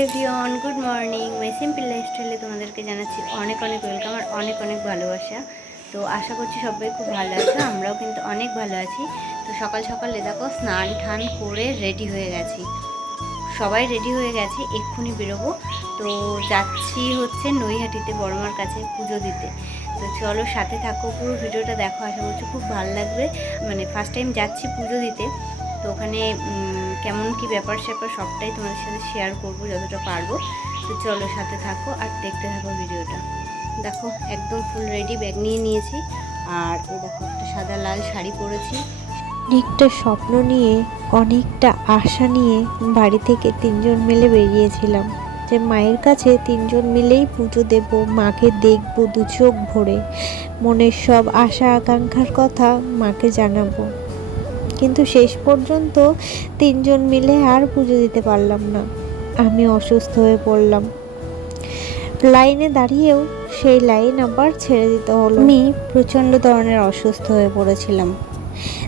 Everyone, good morning. My simple লাইফস্টাইলে তোমাদেরকে জানাচ্ছি অনেক অনেক ওয়েলকাম আর অনেক অনেক ভালোবাসা। তো আশা করছি সবাই খুব ভালো আছো, আমরাও কিন্তু অনেক ভালো আছি। তো সকাল সকালে দেখো স্নান টান করে রেডি হয়ে গেছি। সবাই রেডি হয়ে গেছে, এক্ষুনি বেরোবো। তো যাচ্ছি হচ্ছে নৈহাটিতে বড়মার কাছে পুজো দিতে। তো চলো সাথে থাকো, পুরো ভিডিওটা দেখো, আশা করছি খুব ভালো লাগবে। মানে ফার্স্ট টাইম যাচ্ছি পুজো দিতে। তো ওখানে কেমন কি ব্যাপার স্যাপার সবটাই তোমাদের সাথে শেয়ার করব যতটা পারব। তো চলো সাথে থাকো আর দেখতে থাকো ভিডিওটা। দেখো, একদম ফুল রেডি ব্যাগ নিয়ে নিয়েছি। আর এই দেখো, একটা সাদা লাল শাড়ি পরেছি। অনেকটা স্বপ্ন নিয়ে, অনেকটা আশা নিয়ে বাড়ি থেকে তিনজন মিলে বেরিয়েছিলাম। যে মায়ের কাছে তিনজন মিলেই পুজো দেব, মাকে দেখব দু চোখ ভরে। মনের সব আশা আকাঙ্ক্ষার কথা মাকে জানাব। কিন্তু শেষ পর্যন্ত তিনজন মিলে আর পুজো দিতে পারলাম না। আমি অসুস্থ হয়ে পড়লাম। লাইনে দাঁড়িয়েও সেই লাইন আবার ছেড়ে দিতে হলো। আমি প্রচণ্ড ধরনের অসুস্থ হয়ে পড়েছিলাম।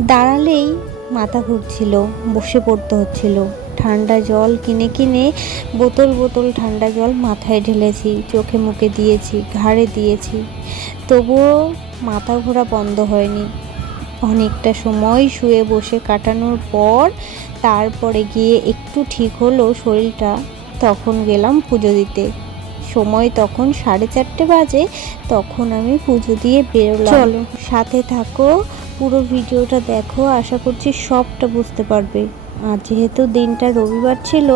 দাঁড়ালেই মাথা ঘুরছিল, বসে পড়তে হচ্ছিল। ঠান্ডা জল কিনে কিনে বোতল বোতল ঠান্ডা জল মাথায় ঢেলেছি, চোখে মুখে দিয়েছি, ঘাড়ে দিয়েছি। তবুও মাথা ঘোরা বন্ধ হয়নি। অনেকটা সময় শুয়ে বসে কাটানোর পর তারপরে গিয়ে একটু ঠিক হলো শরীরটা তখন গেলাম পুজো দিতে। সময় তখন সাড়ে চারটে বাজে তখন আমি পুজো দিয়ে বেরোলাম। চলো। সাথে থাকো পুরো ভিডিওটা দেখো আশা করছি সবটা বুঝতে পারবে। আর যেহেতু দিনটা রবিবার ছিল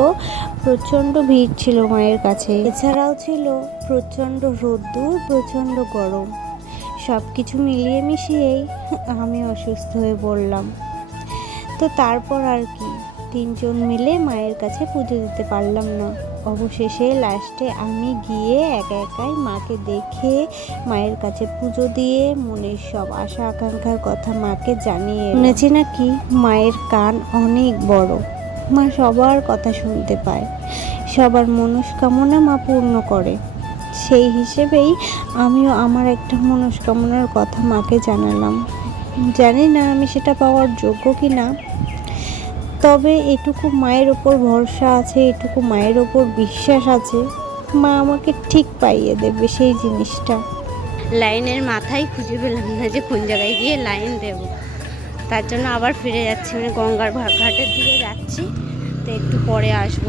প্রচণ্ড ভিড় ছিল মায়ের কাছে। এছাড়াও ছিল প্রচণ্ড রোদ্দুর প্রচণ্ড গরম। সব কিছু মিলিয়ে মিশিয়েই আমি অসুস্থ হয়ে পড়লাম। তো তারপর আর কি? তিনজন মিলে মায়ের কাছে পুজো দিতে পারলাম না। অবশেষে লাস্টে আমি গিয়ে একা একাই মাকে দেখে, মায়ের কাছে পুজো দিয়ে মনের সব আশা আকাঙ্ক্ষার কথা মাকে জানিয়ে শুনেছি নাকি? মায়ের কান অনেক বড়। মা সবার কথা শুনতে পায়। সবার মনস্কামনা মা পূর্ণ করে। সেই হিসেবেই আমিও আমার একটা মনস্কামনার কথা মাকে জানালাম। জানি না আমি সেটা পাওয়ার যোগ্য কি না তবে এটুকু মায়ের ওপর ভরসা আছে, এটুকু মায়ের ওপর বিশ্বাস আছে। মা আমাকে ঠিক পাইয়ে দেবে সেই জিনিসটা। লাইনের মাথায় খুঁজে পেলাম না যে কোন জায়গায় গিয়ে লাইন দেব। তার জন্য আবার ফিরে যাচ্ছি মানে গঙ্গার ঘাটের দিকে যাচ্ছি, তো একটু পরে আসব।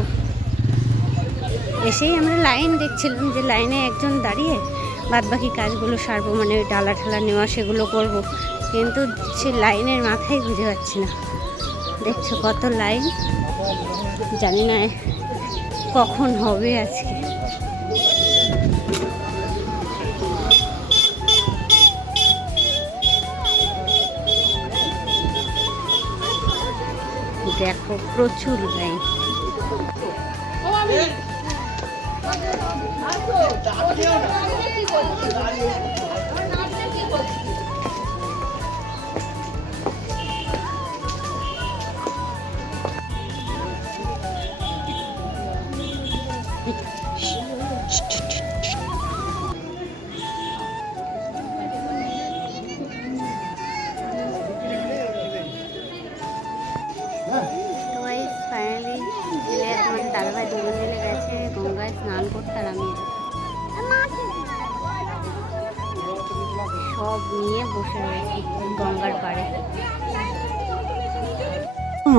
এসেই আমরা লাইন দেখছিলাম যে লাইনে একজন দাঁড়িয়ে বাদ বাকি কাজগুলো সারবো মানে ওই ডালা ঠালা নেওয়া সেগুলো করব। কিন্তু সে লাইনের মাথায় বুঝে পাচ্ছি না। দেখছ কত লাইন? জানি না কখন হবে আজকে। দেখো প্রচুর লাইন। গঙ্গার পাড়ে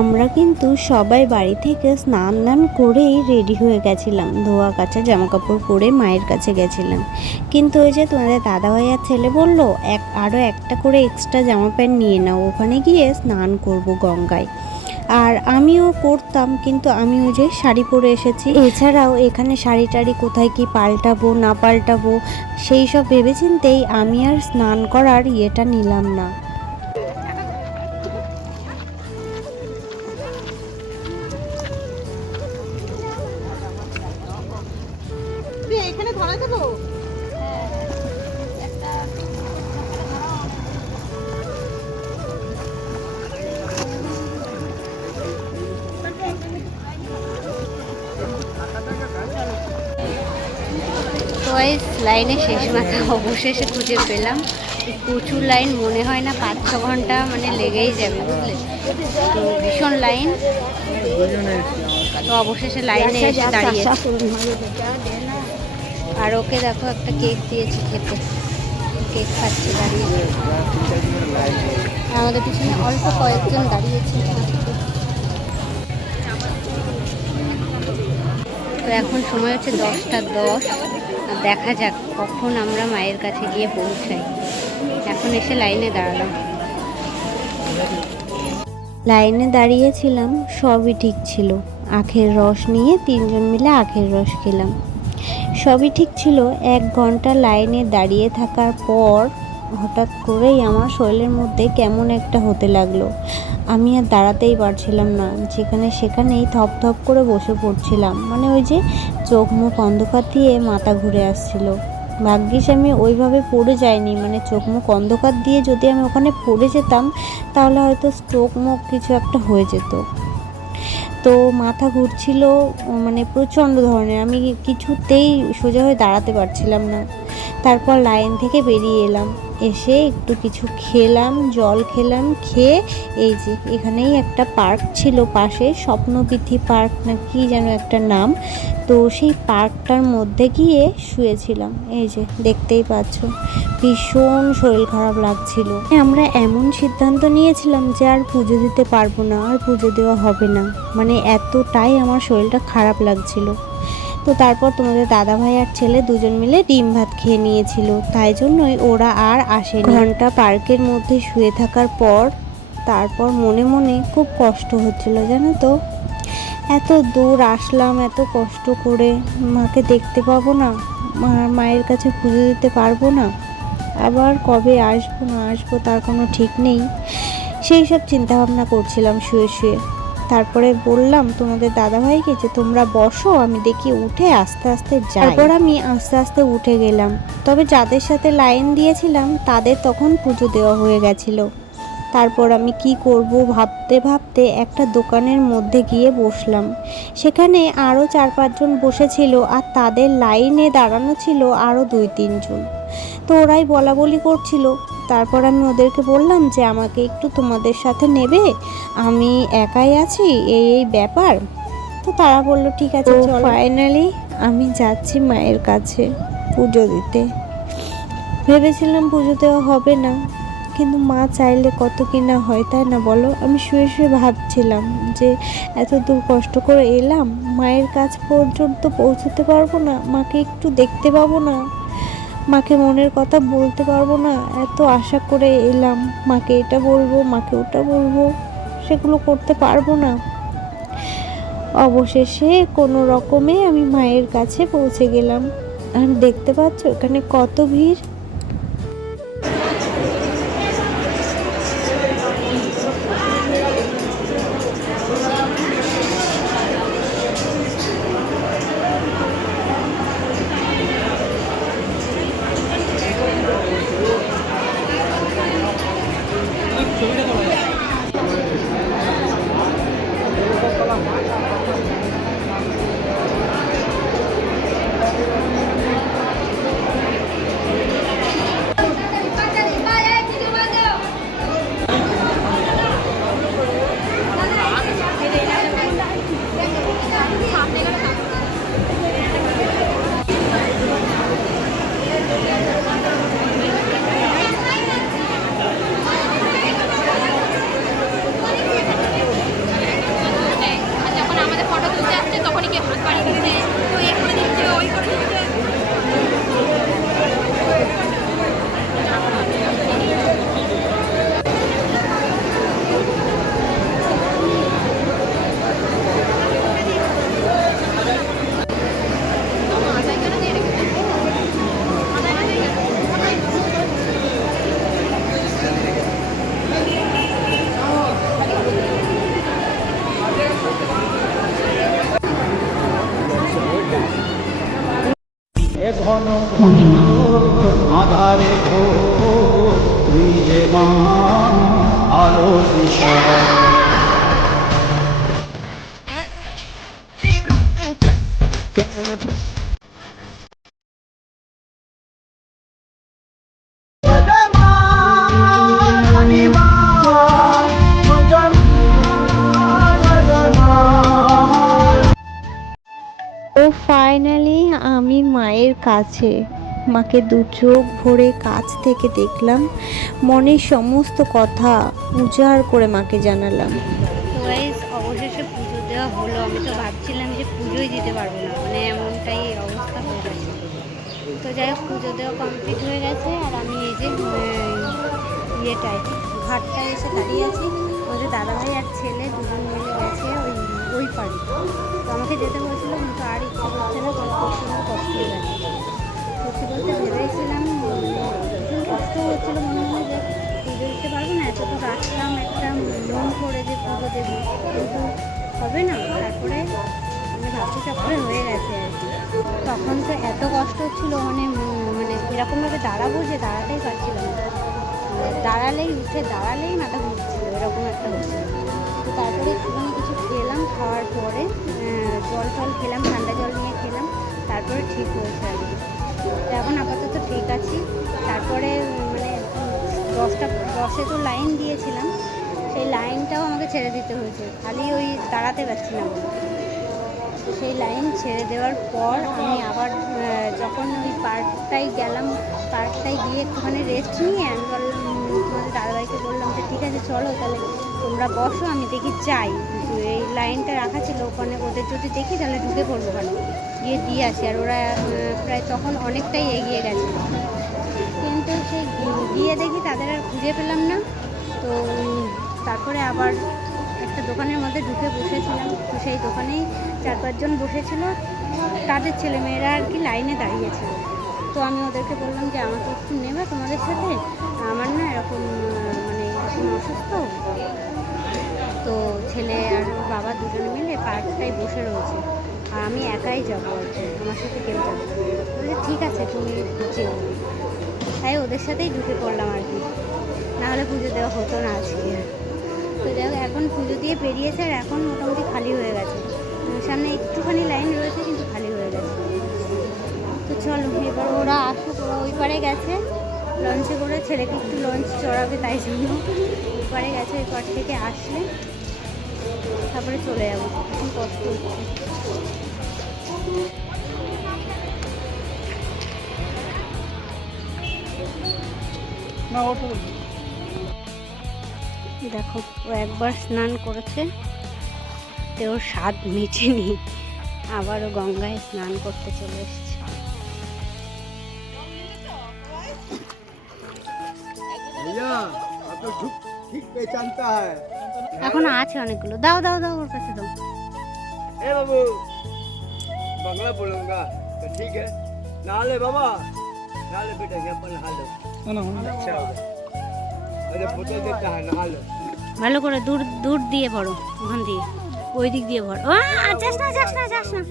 আমরা কিন্তু সবাই বাড়ি থেকে স্নান দান করেই রেডি হয়ে গেছিলাম। ধোয়া, কাচা জামা কাপড় পরে মায়ের কাছে গেছিলাম। কিন্তু ওই যে তোমাদের দাদাভাই আর ছেলে বলল, এক আরও একটা করে এক্সট্রা জামা প্যান্ট নিয়ে নাও, ওখানে গিয়ে স্নান করব গঙ্গায়। আর আমিও করতাম, কিন্তু আমি ওই যে শাড়ি পরে এসেছি। এছাড়াও এখানে শাড়ি টাড়ি কোথায় কি পাল্টাবো, না পাল্টাবো, সেই সব ভেবেচিন্তেই আমি আর স্নান করার ইয়েটা নিলাম না। এখানে ধরা দেবো লাইনে শেষ মাথা অবশেষে খুঁজে পেলাম প্রচুর লাইন মনে হয় না পাঁচ ছ ঘণ্টা মানে লেগেই যাবে বুঝলে তো ভীষণ লাইন তো অবশেষে লাইনে এসে দাঁড়িয়ে আর ওকে দেখো একটা কেক দিয়েছি খেতে। কেক খাচ্ছে, দাঁড়িয়ে আমাদের পিছনে অল্প কয়েকজন দাঁড়িয়েছে। তো এখন সময় হচ্ছে দশটা দশ। দেখা যাক কখন আমরা মায়ের কাছে গিয়ে পৌঁছাই। এখন এসে লাইনে দাঁড়ালাম। লাইনে দাঁড়িয়েছিলাম, সবই ঠিক ছিল। আখের রস নিয়ে তিনজন মিলে আখের রস খেলাম। সবই ঠিক ছিল। এক ঘণ্টা লাইনে দাঁড়িয়ে থাকার পর হঠাৎ করেই আমার শরীরের মধ্যে কেমন একটা হতে লাগল। আমি আর দাঁড়াতেই পারছিলাম না। যেখানে সেখানেই থপ থপ করে বসে পড়ছিলাম। মানে ওই যে চোখ মুখ অন্ধকার দিয়ে মাথা ঘুরে আসছিল। ভাগ্যিস আমি ওইভাবে পড়ে যাইনি। মানে চোখ মুখ অন্ধকার দিয়ে যদি আমি ওখানে পড়ে যেতাম, তাহলে হয়তো স্ট্রোক মুখ কিছু একটা হয়ে যেত। তো মাথা ঘুরছিল মানে প্রচণ্ড ধরনের। আমি কিছুতেই সোজা হয়ে দাঁড়াতে পারছিলাম না। তারপর লাইন থেকে বেরিয়ে এলাম। এসে একটু কিছু খেলাম, জল খেলাম, খেয়ে এই যে এখানেই একটা পার্ক ছিল পাশে, স্বপ্নবিথি পার্ক না কি যেন একটা নাম। তো সেই পার্কটার মধ্যে গিয়ে শুয়েছিলাম। এই যে দেখতেই পাচ্ছ, ভীষণ শরীর খারাপ লাগছিল। আমরা এমন সিদ্ধান্ত নিয়েছিলাম যে আর পুজো দিতে পারব না, আর পুজো দেওয়া হবে না। মানে এতটাই আমার শরীরটা খারাপ লাগছিল। তো তারপর তোমাদের দাদা ভাই আর ছেলে দুজন মিলে ডিম ভাত খেয়ে নিয়েছিল। তাই জন্যই ওরা আর আসে ঘণ্টা পার্কের মধ্যে শুয়ে থাকার পর তারপর মনে মনে খুব কষ্ট হচ্ছিল, জানো তো? এত দূর আসলাম, এত কষ্ট করে। মাকে দেখতে পাবো না মায়ের কাছে পুজো দিতে পারব না। আবার কবে আসব, না আসব তার কোনো ঠিক নেই। সেই সব চিন্তাভাবনা করছিলাম শুয়ে শুয়ে। তারপরে বললাম তোমাদের দাদাভাইকে যে তোমরা বসো, আমি দেখি উঠে আস্তে আস্তে যাই। তারপর আমি আস্তে আস্তে উঠে গেলাম। তবে যাদের সাথে লাইন দিয়েছিলাম, তাদের তখন পুজো দেওয়া হয়ে গেছিল। তারপর আমি কি করব ভাবতে ভাবতে একটা দোকানের মধ্যে গিয়ে বসলাম। সেখানে আরও চার পাঁচজন বসেছিল আর তাদের লাইনে দাঁড়ানো ছিল আরও দুই তিনজন। তো ওরাই বলা বলি করছিল তারপর আমি ওদেরকে বললাম যে আমাকে একটু তোমাদের সাথে নেবে? আমি একাই আছি এই এই ব্যাপার। তো তারা বলল ঠিক আছে ফাইনালি আমি যাচ্ছি মায়ের কাছে পুজো দিতে। ভেবেছিলাম পুজো দেওয়া হবে না কিন্তু মা চাইলে কত কি না হয় তাই না বলো? আমি শুয়ে শুয়ে ভাবছিলাম যে এত দূর কষ্ট করে এলাম মায়ের কাছ পর্যন্ত পৌঁছতে পারব না মাকে একটু দেখতে পাবো না। মাকে মনের কথা বলতে পারব না। এত আশা করে এলাম, মাকে এটা বলব, মাকে ওটা বলব, সেগুলো করতে পারব না। অবশেষে কোনো রকমে আমি মায়ের কাছে পৌঁছে গেলাম। আর দেখতে পাচ্ছ, এখানে কত ভিড়? আধারে মা আলো দিশা কাছে মাকে দু চোখ ভরে কাছ থেকে দেখলাম, মনের সমস্ত কথা উজাড় করে মাকে জানালাম। অবশেষে পুজো দেওয়া হলো, আমি তো ভাবছিলাম যে পুজোই দিতে পারব না মানে এমনটাই অবস্থা হয়ে গেছে। তো যাই হোক, পুজো দেওয়া কমপ্লিট হয়ে গেছে, আর আমি এই যে ইয়েটায়, ঘাটটায় এসে দাঁড়িয়ে আছি। ওই যে দাদাভাই আর ছেলে দুজন মিলে গেছে ওই ওই পাড়ে তো আমাকে যেতে বলছিল, কিন্তু আর ইচ্ছা করছে না কষ্ট হয়ে গেছে সত্যি বলতে ভেবেছিলাম ভীষণ কষ্ট হচ্ছিল মনে হয় যে পুজো দিতে পারব না এত তো রাখলাম একটা মন করে যে পুজো দেবো, কিন্তু হবে না, তারপরে মানে ভাবছি সবটাই হয়ে গেছে আর কি। তখন তো এত কষ্ট হচ্ছিল মানে মানে এরকমভাবে দাঁড়াবো যে দাঁড়াতেই পারছিলাম না। দাঁড়ালেই উঠে, দাঁড়ালেই মাথা ঘুরছিল, এরকম একটা হচ্ছিল। তো তারপরে একটুখানি কিছু খেলাম, খাওয়ার পরে জল টল খেলাম, ঠান্ডা জল নিয়ে খেলাম, তারপরে ঠিক হয়েছে আর কি। এখন আপাতত ঠিক আছি। তারপরে মানে দশটা দশে তো লাইন দিয়েছিলাম। সেই লাইনটাও আমাকে ছেড়ে দিতে হয়েছে। খালি ওই দাঁড়াতে পারছি না। সেই লাইন ছেড়ে দেওয়ার পর আমি আবার যখন ওই পার্কটায় গেলাম, পার্কটায় গিয়ে একটুখানি রেস্ট নিয়ে আমি বললাম, তোমাদের দাদাভাইকে বললাম যে, ঠিক আছে, চলো তাহলে তোমরা বসো, আমি দেখি চাই এই লাইনটা রাখা ছিল ওখানে, ওদের যদি দেখি তাহলে ঢুকে পড়ব ওখানে গিয়ে দিয়ে আসি আর ওরা প্রায় তখন অনেকটাই এগিয়ে গেছে। কিন্তু সেই গিয়ে দেখি তাদের আর খুঁজে পেলাম না। তো তারপরে আবার একটা দোকানের মধ্যে ঢুকে বসেছিলাম। তো সেই দোকানেই চার পাঁচজন বসেছিল। তাদের ছেলেমেয়েরা আর কি লাইনে দাঁড়িয়েছিল। তো আমি ওদেরকে বললাম যে, আমাকে একটু নেবে তোমাদের সাথে? আমার না এরকম মানে এরকম অসুস্থ। তো ছেলে আর বাবা দুজনে মিলে পার্কটায় বসে রয়েছে। আর আমি একাই যাব আর কি আমার সাথে কেউ যাবে বলছে, ঠিক আছে, তুমি যেও। তাই ওদের সাথেই ঢুকে পড়লাম আর কি। নাহলে পুজো দেওয়া হতো না আজকে। তো যাই হোক, এখন পুজো দিয়ে বেরিয়েছে আর এখন মোটামুটি খালি হয়ে গেছে। সামনে একটুখানি লাইন রয়েছে, কিন্তু খালি হয়ে গেছে। তো চলো, এবার ওরা আসুক ওই পারে গেছে। লঞ্চে করে ছেলেকে একটু লঞ্চ চড়াবে তাই জন্য। ওই পারে গেছে, ওই পার থেকে আসলে তারপরে চলে যাব। এখন কষ্ট হচ্ছে। দেখো ও একবার স্নান করেছে তেও স্বাদ মিটেনি। আবারও গঙ্গায় স্নান করতে চলে এসছে। এখন আছে অনেকগুলো। দাও দাও দাও ওর কাছে দাও। এ বাবু बंगला बोलूंगा तो ठीक है नहा ले बाबा नहा ले बेटा यहाँ पर नहा लो अच्छा होगा अरे बोतल देता है नहा लो ভালো করে দূর দূর দিয়ে ভরো ওখান দিয়ে ওই দিক দিয়ে ভর ও আর যাস না যাস না যাস না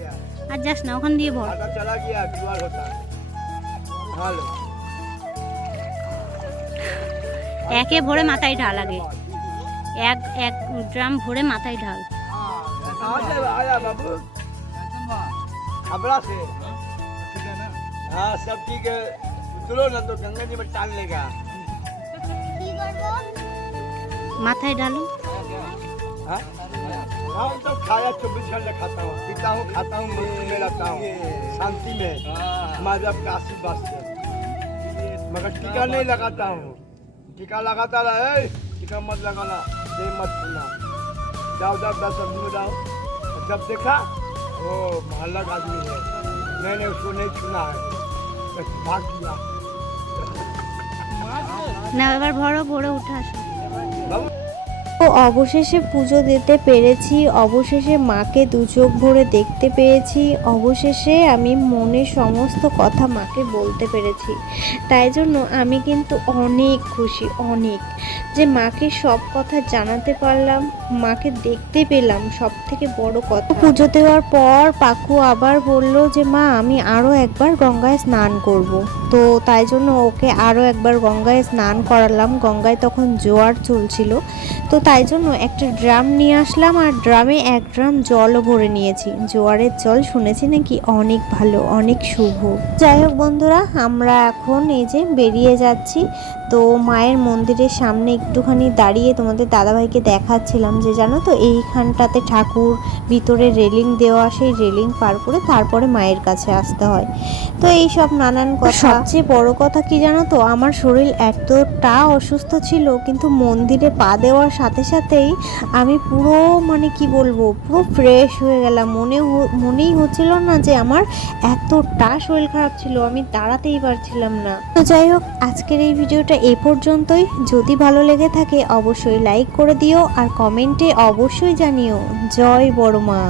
আর যাস না ওখান দিয়ে ভর आटा चला गया क्यूआर होता है नहा लो একে ভরে মাথায় ঢাল আগে এক এক ড্রাম ভরে মাথায় ঢাল कहाँ हमरा से। हाँ सब ठीक है। चलो ना तो गंगा जी में टांग लेगा। माथा ही डालो। हाँ? हाँ तो खाया तो चौबीस घंटे खाता हूँ। पीता हूँ खाता हूँ मुल्क में रहता हूँ। शांति में। माधव काशी बास वास्ते मगर टीका नहीं लगाता हूँ। टीका लगाता रहे। टीका मत लगाना। दे मत सुनना जाओ जाओ दस आदमी जाओ जब देखा वो मोहल्ला का आदमी है मैंने उसको नहीं छूना है बस भाग गया না এবার ভরো ভরে উঠে আসো बाबू ও অবশেষে পুজো দিতে পেরেছি, অবশেষে মাকে দু চোখ ভরে দেখতে পেরেছি অবশেষে আমি মনের সমস্ত কথা মাকে বলতে পেরেছি তাই জন্য আমি কিন্তু অনেক খুশি, অনেক, যে মাকে সব কথা জানাতে পারলাম, মাকে দেখতে পেলাম সব থেকে বড় কথা পুজো দেওয়ার পর পাকু আবার বলল যে, মা, আমি আরও একবার গঙ্গায় স্নান করব। তো তাই জন্য ওকে আরও একবার গঙ্গায় স্নান করালাম। গঙ্গায় তখন জোয়ার চলছিল। তো তাই জন্য একটা ড্রাম নিয়ে আসলাম আর ড্রামে এক ড্রাম জলও ভরে নিয়েছি। জোয়ারের জল শুনেছি নাকি অনেক ভালো, অনেক শুভ। যাই হোক বন্ধুরা, আমরা এখন এই যে বেরিয়ে যাচ্ছি। তো মায়ের মন্দিরের সামনে একটুখানি দাঁড়িয়ে তোমাদের দাদাভাইকে দেখাচ্ছিলাম যে, জানো তো, এইখানটাতে ঠাকুর, ভিতরে রেলিং দেওয়া, সেই রেলিং পার করে তারপরে মায়ের কাছে আসতে হয়। তো এই সব নানান কথা সবচেয়ে বড় কথা কি জানো তো? আমার শরীর এতটা অসুস্থ ছিল, কিন্তু মন্দিরে পা দেওয়ার সাথে সাথেই আমি পুরো মানে কি বলব, পুরো ফ্রেশ হয়ে গেলাম। মনে মনেই হচ্ছিল না যে আমার এতটা শরীর খারাপ ছিল, আমি দাঁড়াতেই পারছিলাম না। তো যাই হোক, আজকের এই ভিডিওটা এ পর্যন্তই। যদি ভালো লেগে থাকে, অবশ্যই লাইক করে দিও আর কমেন্টে অবশ্যই জানিও। জয় বড় মা